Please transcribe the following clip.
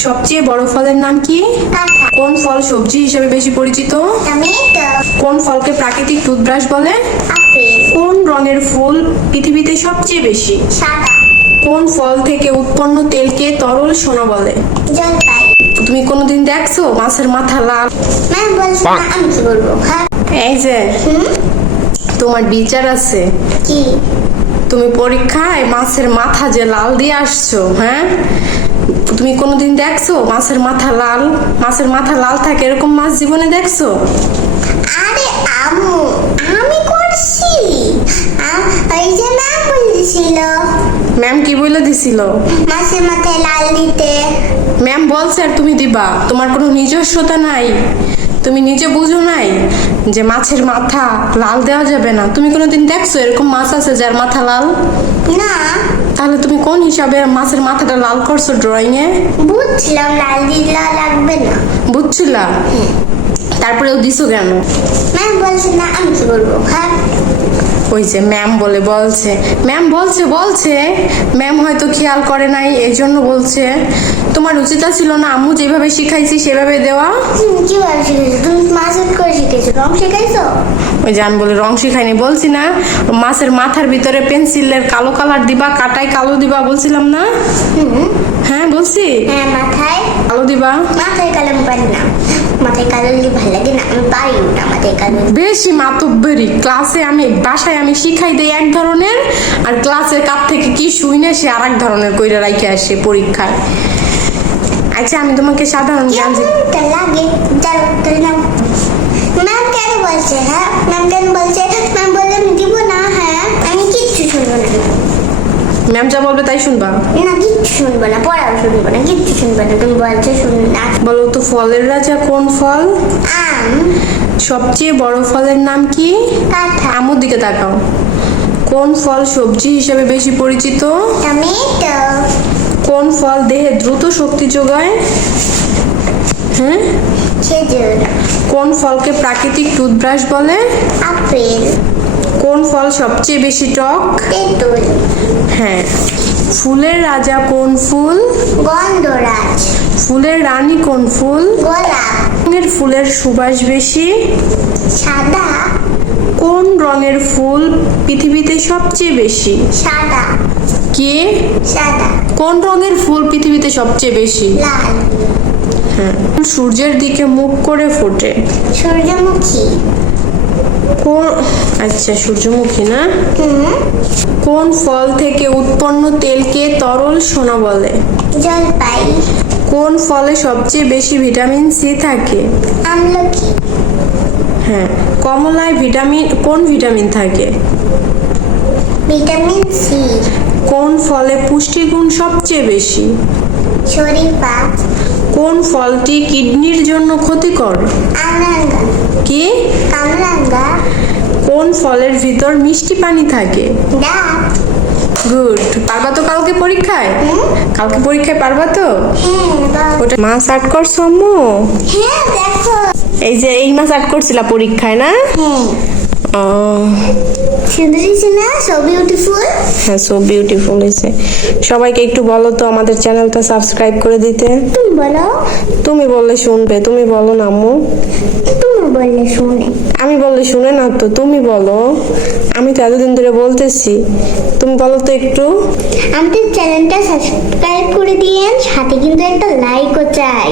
সবচেয়ে বড় ফলের নাম কি? কোন ফল সবজি হিসেবে বেশি পরিচিত? কোন ফলকে প্রাকৃতিক টুথব্রাশ বলে? কোন রঙের ফুল পৃথিবীতে সবচেয়ে বেশি? কোন ফল থেকে উৎপন্ন তেলকে তরল সোনা বলে? তুমি কোনোদিন দেখছ? মাছের মাথা লাল। এই যে তোমার বিচার আছে। তুমি পরীক্ষায় মাছের মাথা যে লাল দিয়ে আসছো হ্যাঁ? তুমি কোনোদিন দেখছ? মাছের মাথা লাল? মাছের মাথা লাল থাকে এরকম মাছ জীবনে দেখছ? আরে আম্মু আমি করছি। ওই যে ম্যাম বলেছিল ম্যাম কি বলে দিছিল? মাছের মাথায় লাল দিতে। ম্যাম বলছে আর তুমি দিবা। তোমার কোনো নিজস্বতা নাই। তুমি নিজে বুঝো নাই যে মাছের মাথা লাল দেওয়া যাবে না। তুমি কোনোদিন দেখছ এরকম মাছ আছে যার মাথা লাল? না। তাহলে তুমি কোন হিসাবে মাছের মাথাটা লাল করছ ড্রয়িং এ? বুঝছিলাম লাল দিলে লাগবে না। বুঝছিলাম। তারপরেও দিছো কেন? ম্যাম বলছে না আমি কি বলব হ্যাঁ? ওই যে ম্যাম বলে বলছে। ম্যাম বলছে বলছে ম্যাম হয়তো খেয়াল করে নাই এই জন্য বলছে তোমার উচিত ছিল না আম্মু যেভাবে শিখাইছি সেভাবে দেওয়া। কীভাবে শিখেছো তুমি মাছের করে শিখেছো রং শিখাইছো? ওই যে আমি বলে রং শিখাইনি বলছি না মাছের মাথার ভিতরে পেন্সিলের কালো কালার দিবা কাটায় কালো দিবা বলছিলাম না? হ্যাঁ বলছি। হ্যাঁ মাথায়। কালো দিবা। মাথায় কালাম পারি না। মাথায় কালার ভালো লাগে না আমি পারি না মাথায় কালার বেশি মাতব্বরি। ক্লাসে আমি বাসায় আমি শিখাই দেই এক ধরনের আর ক্লাসের কাপ থেকে কি শুই না সে আর এক ধরনের কইরা রাইখে আসে পরীক্ষায়। আচ্ছা আমি তোমাকে সাধারণ জ্ঞান লাগে? ম্যাম কেন বলছে হ্যাঁ? ম্যাম কেন বলছে ম্যাম বললে আমি দিব না হ্যাঁ আমি কিচ্ছু শুনব না ম্যাম যা বলবে তাই শুনবা? না কিচ্ছু শুনব না পড়াও শুনব না কিচ্ছু শুনব না তুমি বলছো শুন না। বলো তো ফলের রাজা কোন ফল? আম। সবচেয়ে বড় ফলের নাম কি? কাঁঠাল। আমুর দিকে তাকাও। কোন ফল সবজি হিসেবে বেশি পরিচিত? টমেটো। কোন ফল দেহে দ্রুত শক্তি যোগায়? হ্যাঁ? খেজুর। কোন ফলকে প্রাকৃতিক টুথব্রাশ বলে? আপেল। কোন ফল সবচেয়ে বেশি টক? তেঁতুল। হ্যাঁ। ফুলের রাজা কোন ফুল? গন্ধরাজ। ফুলের রানী কোন ফুল? গোলাপ। রঙের ফুলের সুবাস বেশি? সাদা। কোন রঙের ফুল পৃথিবীতে সবচেয়ে বেশি? সাদা। কে? সাদা। কোন রঙের ফুল পৃথিবীতে সবচেয়ে বেশি? লাল। হ্যাঁ। সূর্যের দিকে মুখ করে ফোটে। সূর্যমুখী। কোন আচ্ছা সূর্যমুখী না? কোন ফল থেকে উৎপন্ন তেলকে তরল সোনা বলে? জলপাই। কোন ফলে সবচেয়ে বেশি ভিটামিন সি থাকে? আমলকি। হ্যাঁ কমলায় ভিটামিন কোন ভিটামিন থাকে? Vitamin C. কোন ফলে পুষ্টিগুণ সবচেয়ে বেশি? শরীফা কোন ফলটি কিডনির জন্য ক্ষতিকর? আমরাঙ্গা কি? কামরাঙ্গা। কোন ফলের ভিতর মিষ্টি পানি থাকে? গুড। পারবা তো কালকে পরীক্ষায়? হুম? কালকে পরীক্ষায় পারবা তো? হ্যাঁ ওটা মাছ আর্ট করছ আম্মু? হ্যাঁ এই যে এই মাছ আর্ট করছিলা পরীক্ষায় না? হ্যাঁ। সুন্দর হয়েছে না সো বিউটিফুল হ্যাঁ সো বিউটিফুল হয়েছে। সবাইকে একটু বলো তো আমাদের চ্যানেলটা সাবস্ক্রাইব করে দিতে। তুমি বলো। তুমি বললে শুনবে তুমি বলো না আম্মু। তুমি বললে শুনে। আমি বললে শুনে না তো তুমি বলো। আমি তো এতদিন ধরে বলতেছি। তুমি বলো তো একটু। আমাদের চ্যানেলটা সাবস্ক্রাইব করে দিয়েন সাথে কিন্তু একটা লাইকও চাই।